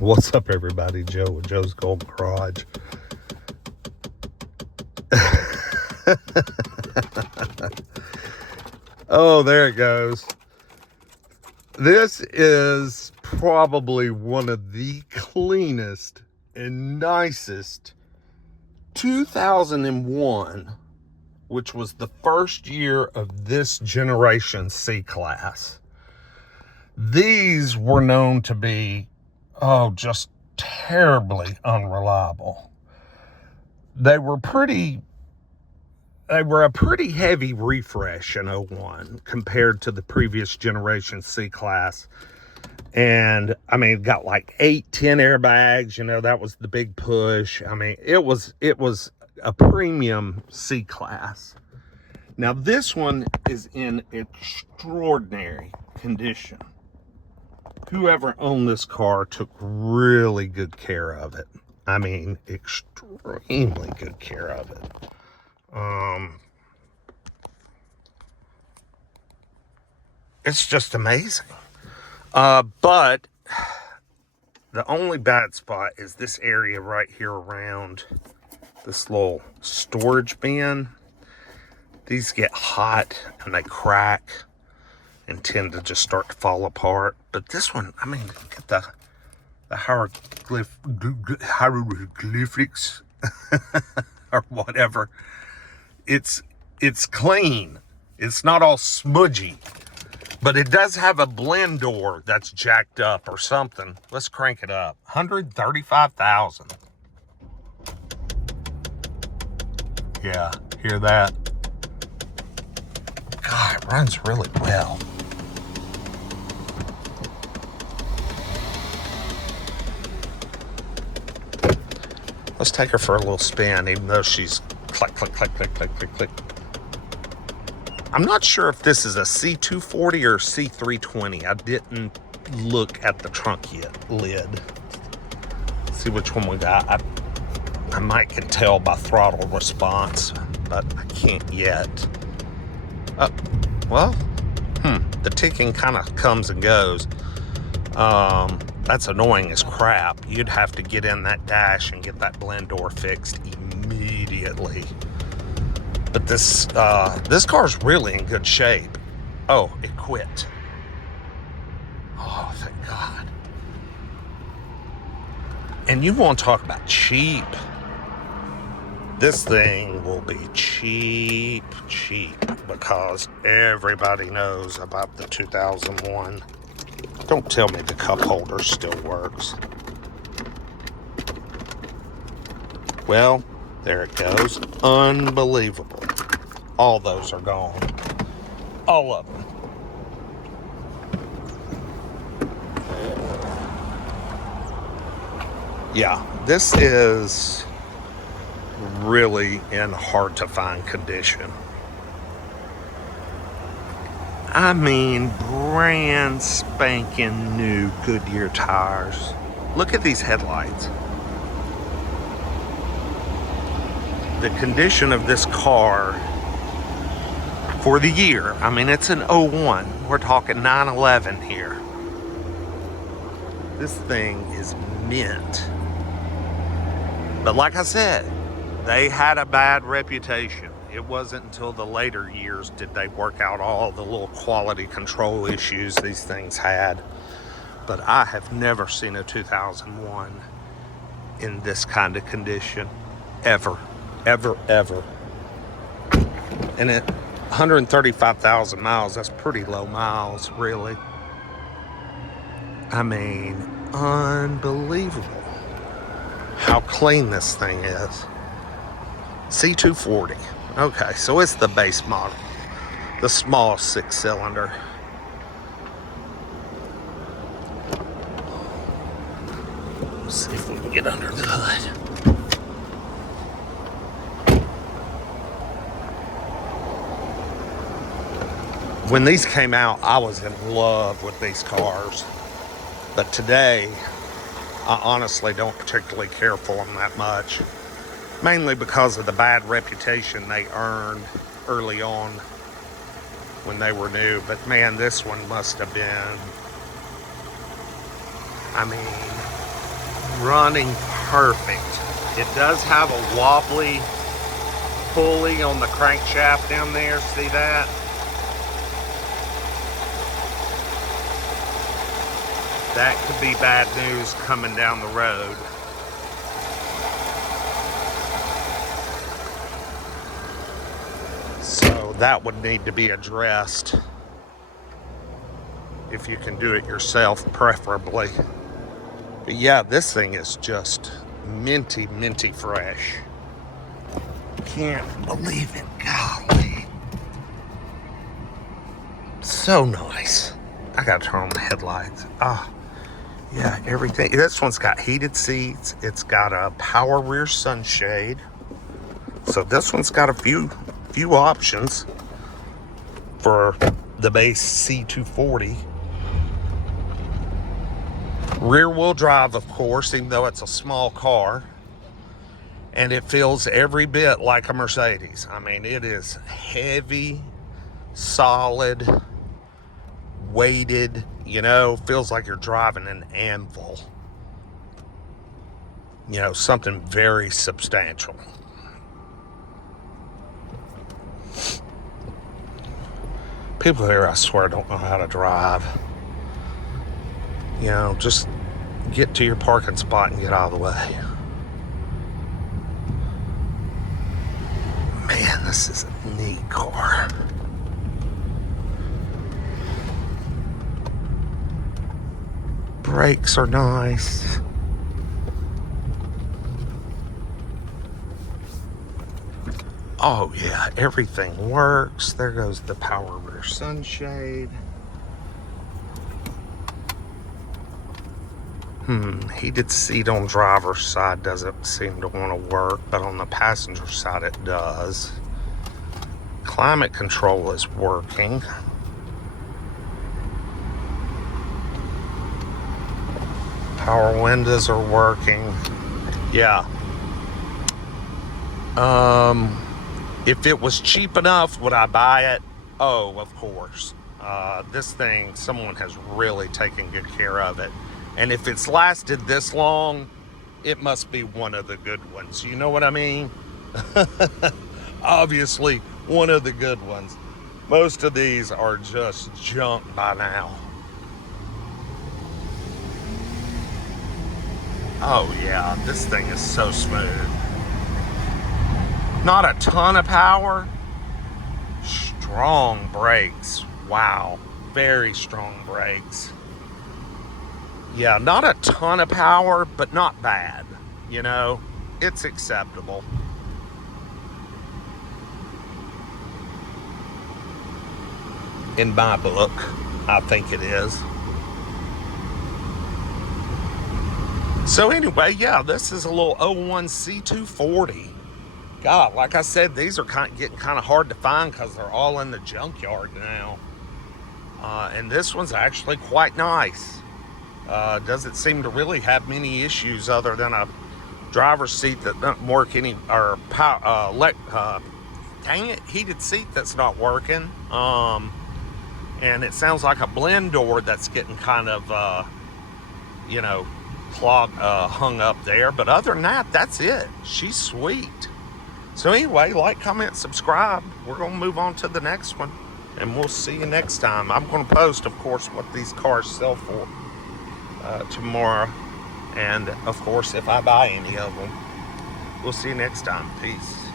What's up, everybody? Joe with Joe's Golden Garage. Oh, there it goes. This is probably one of the cleanest and nicest 2001, which was the first year of this generation C-Class. These were known to be, just terribly unreliable. They were a pretty heavy refresh in 01 compared to the previous generation C-Class. And I mean, it got like 8-10 airbags, that was the big push. I mean, it was a premium C-Class. Now this one is in extraordinary condition. Whoever owned this car took really good care of it. I mean, extremely good care of it. It's just amazing. But the only bad spot is this area right here around this little storage bin. These get hot and they crack and tend to just start to fall apart. But this one, I mean, look at the hieroglyphics or whatever. It's clean. It's not all smudgy. But it does have a blend door that's jacked up or something. Let's crank it up. 135,000. Yeah, hear that? God, it runs really well. Let's take her for a little spin, even though she's click, click, click, click, click, click, click. I'm not sure if this is a C240 or C320. I didn't look at the trunk lid. See which one we got. I might can tell by throttle response, but I can't yet. The ticking kind of comes and goes. That's annoying as crap. You'd have to get in that dash and get that blend door fixed immediately. But this car's really in good shape. Oh, it quit. Oh, thank God. And you want to talk about cheap. This thing will be cheap, because everybody knows about the 2001. Don't tell me the cup holder still works. Well, there it goes. Unbelievable. All those are gone. All of them. Yeah, this is really in hard to find condition. I mean, brand spanking new Goodyear tires. Look at these headlights. The condition of this car for the year, I mean, it's an 01. We're talking 9/11 here. This thing is mint. But like I said, they had a bad reputation. It wasn't until the later years did they work out all the little quality control issues these things had. But I have never seen a 2001 in this kind of condition, ever. And at 135,000 miles, that's pretty low miles, really. I mean, unbelievable how clean this thing is. C240. Okay, so it's the base model, the small 6-cylinder. Let's see if we can get under the hood. When these came out, I was in love with these cars. But today, I honestly don't particularly care for them that much. Mainly because of the bad reputation they earned early on when they were new. But man, this one must have been, I mean, running perfect. It does have a wobbly pulley on the crankshaft down there. See that? That could be bad news coming down the road. So that would need to be addressed. If you can do it yourself, preferably. But yeah, this thing is just minty fresh. Can't believe it, golly. So nice. I gotta turn on the headlights. Yeah, everything. This one's got heated seats. It's got a power rear sunshade. So this one's got a few options for the base C240. Rear wheel drive, of course, even though it's a small car. And it feels every bit like a Mercedes. I mean, it is heavy, solid, weighted, feels like you're driving an anvil. Something very substantial. People here, I swear, don't know how to drive. Just get to your parking spot and get out of the way. Man, this is a neat car. Brakes are nice. Oh yeah, everything works. There goes the power rear sunshade. Heated seat on driver's side doesn't seem to want to work, but on the passenger side it does. Climate control is working. Power windows are working. Yeah. If it was cheap enough, would I buy it? Oh, of course. This thing, someone has really taken good care of it. And if it's lasted this long, it must be one of the good ones. You know what I mean? Obviously, one of the good ones. Most of these are just junk by now. Oh yeah, this thing is so smooth. Not a ton of power. Strong brakes. Wow, very strong brakes. Yeah, not a ton of power, but not bad. It's acceptable. In my book, I think it is. So anyway, yeah, this is a little 01 C240. God, like I said, these are getting kind of hard to find because they're all in the junkyard now. And this one's actually quite nice. Doesn't seem to really have many issues other than a driver's seat that doesn't work any, or dang it, heated seat that's not working. And it sounds like a blend door that's getting kind of, clogged, hung up there. But other than that, that's it. She's sweet. So anyway, like, comment, subscribe. We're going to move on to the next one. And we'll see you next time. I'm going to post, of course, what these cars sell for tomorrow. And, of course, if I buy any of them. We'll see you next time. Peace.